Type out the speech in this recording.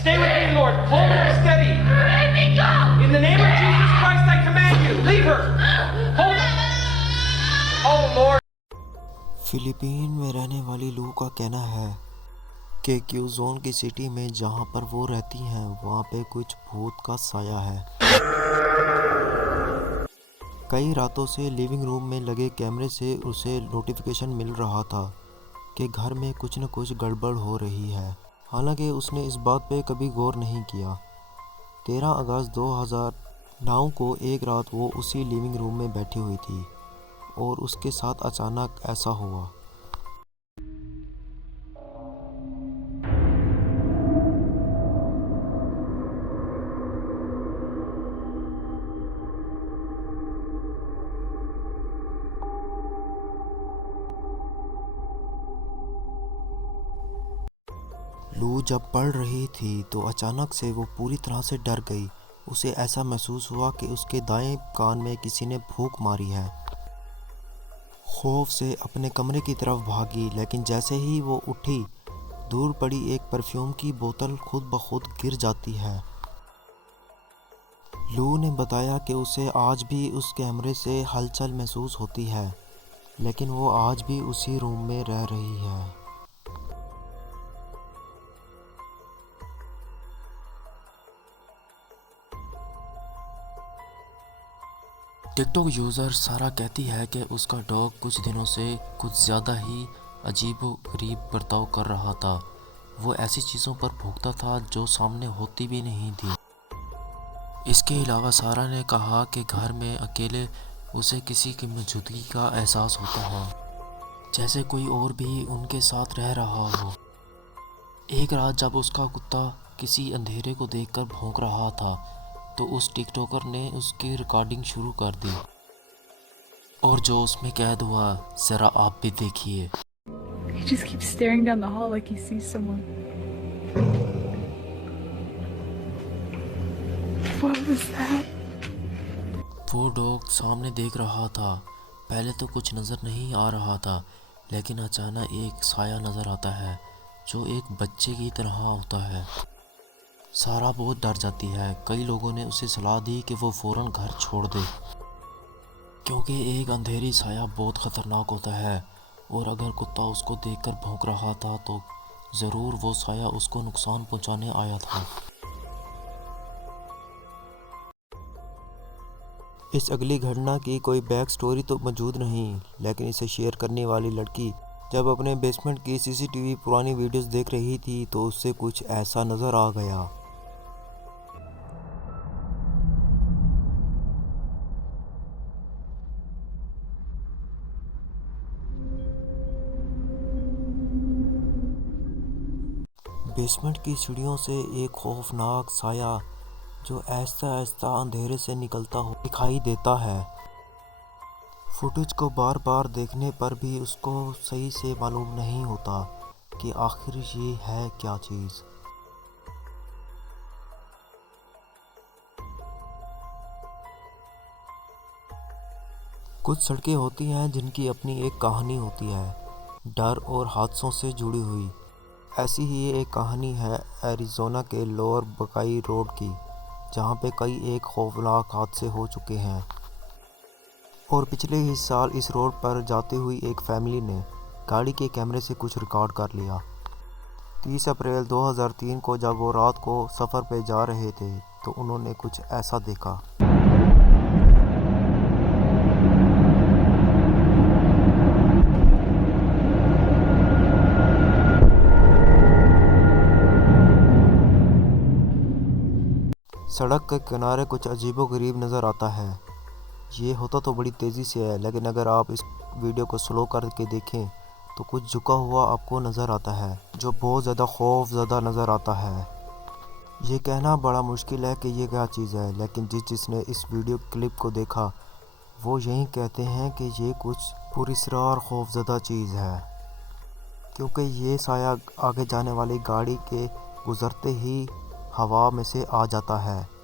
Stay with me, Lord. Hold her steady. Let me go! In the name of Jesus Christ, I command you. Leave her. Hold her. Oh, Lord. Philippine में रहने वाली लू का कहना है कि क्यूजोन की सिटी में जहां पर वो रहती हैं वहां पे कुछ भूत का साया है। कई रातों से लिविंग रूम में लगे कैमरे से उसे नोटिफिकेशन मिल रहा था कि घर में कुछ न कुछ गड़बड़ हो रही है। हालांकि उसने इस बात पे कभी गौर नहीं किया। 13 अगस्त 2009 को एक रात वो उसी लिविंग रूम में बैठी हुई थी और उसके साथ अचानक ऐसा हुआ। लू जब पढ़ रही थी तो अचानक से वो पूरी तरह से डर गई। उसे ऐसा महसूस हुआ कि उसके दाएं कान में किसी ने फूंक मारी है। खौफ से अपने कमरे की तरफ भागी, लेकिन जैसे ही वो उठी दूर पड़ी एक परफ्यूम की बोतल खुद ब खुद गिर जाती है। लू ने बताया कि उसे आज भी उस कैमरे से हलचल महसूस होती है, लेकिन वो आज भी उसी रूम में रह रही है। टिकटॉक यूज़र सारा कहती है कि उसका डॉग कुछ दिनों से कुछ ज़्यादा ही अजीबोगरीब बर्ताव कर रहा था। वो ऐसी चीज़ों पर भौंकता था जो सामने होती भी नहीं थी। इसके अलावा सारा ने कहा कि घर में अकेले उसे किसी की मौजूदगी का एहसास होता है, जैसे कोई और भी उनके साथ रह रहा हो। एक रात जब उसका कुत्ता किसी अंधेरे को देखकर भौंक रहा था तो उस टिकटॉकर ने उसकी रिकॉर्डिंग शुरू कर दी और जो उसमें कैद हुआ जरा आप भी देखिए। He just keeps staring down the hall like he sees someone. What was that? वो डॉग सामने देख रहा था। पहले तो कुछ नज़र नहीं आ रहा था, लेकिन अचानक एक साया नज़र आता है जो एक बच्चे की तरह होता है। सारा बहुत डर जाती है। कई लोगों ने उसे सलाह दी कि वो फ़ौरन घर छोड़ दे, क्योंकि एक अंधेरी साया बहुत ख़तरनाक होता है और अगर कुत्ता उसको देखकर भौंक रहा था तो ज़रूर वो साया उसको नुकसान पहुंचाने आया था। इस अगली घटना की कोई बैक स्टोरी तो मौजूद नहीं, लेकिन इसे शेयर करने वाली लड़की जब अपने बेसमेंट की सीसीटीवी पुरानी वीडियोस देख रही थी तो उससे कुछ ऐसा नज़र आ गया। बेसमेंट की सीढ़ियों से एक खौफनाक साया जो आहिस्ता आहिस्ता अंधेरे से निकलता हुआ दिखाई देता है। फुटेज को बार बार देखने पर भी उसको सही से मालूम नहीं होता कि आखिर ये है क्या चीज़। कुछ सड़कें होती हैं जिनकी अपनी एक कहानी होती है, डर और हादसों से जुड़ी हुई। ऐसी ही एक कहानी है एरिज़ोना के लोअर बकाई रोड की, जहां पे कई एक खौफनाक हादसे हो चुके हैं। और पिछले ही साल इस रोड पर जाती हुई एक फैमिली ने गाड़ी के कैमरे से कुछ रिकॉर्ड कर लिया। 30 अप्रैल 2003 को जब वो रात को सफ़र पे जा रहे थे तो उन्होंने कुछ ऐसा देखा। सड़क के किनारे कुछ अजीबोगरीब नज़र आता है। ये होता तो बड़ी तेज़ी से है, लेकिन अगर आप इस वीडियो को स्लो करके देखें तो कुछ झुका हुआ आपको नज़र आता है जो बहुत ज़्यादा खौफज़दा नज़र आता है। ये कहना बड़ा मुश्किल है कि ये क्या चीज़ है, लेकिन जिसने इस वीडियो क्लिप को देखा वो यही कहते हैं कि ये कुछ पुरअसरार खौफज़दा चीज़ है, क्योंकि ये साया आगे जाने वाली गाड़ी के गुज़रते ही हवा में से आ जाता है।